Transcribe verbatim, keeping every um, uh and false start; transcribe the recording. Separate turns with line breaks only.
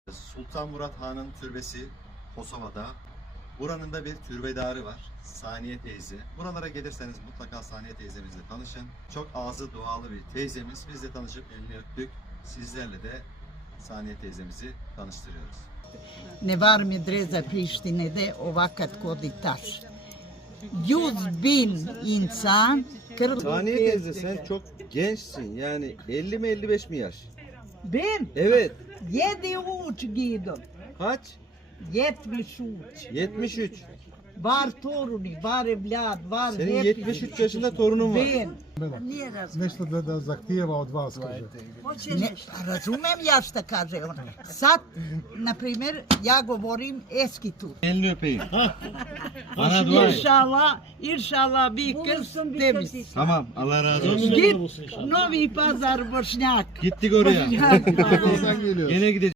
Sultan Murat Han'ın türbesi Kosova'da. Buranın da bir türbedarı var. Saniye teyze. Buralara gelirseniz mutlaka Saniye teyzemizle tanışın. Çok ağzı dualı bir teyzemiz. Biz de tanışıp elini öptük. Sizlerle de Saniye teyzemizi tanıştırıyoruz.
Ne var medreza Prištine'de o vakit kodi taş. Yüz bin insan kırk.
Saniye teyze sen çok gençsin yani elli mi elli beş mi yaş?
Ben
Evet.
yedi uç giydim.
Kaç?
Yetmiş uç.
yetmiş üç.
Var toruni, var evlad, var
Senin
hep-
yetmiş üç yaşında torunun var.
Ben.
Nešto da, da zahtijeva od vas, kaže.
Ne, razumem ja šta kaže on. Sad, na primjer, ja govorim eski tur.
Elini öpeyim. Bana dua et.
İnşallah, inşallah bir kız temiz.
Tamam Allah razı olsun.
Git Novi Pazar Bošnjak.
Gittik oraya.
Sen geliyorsun.
Gene gideceğiz.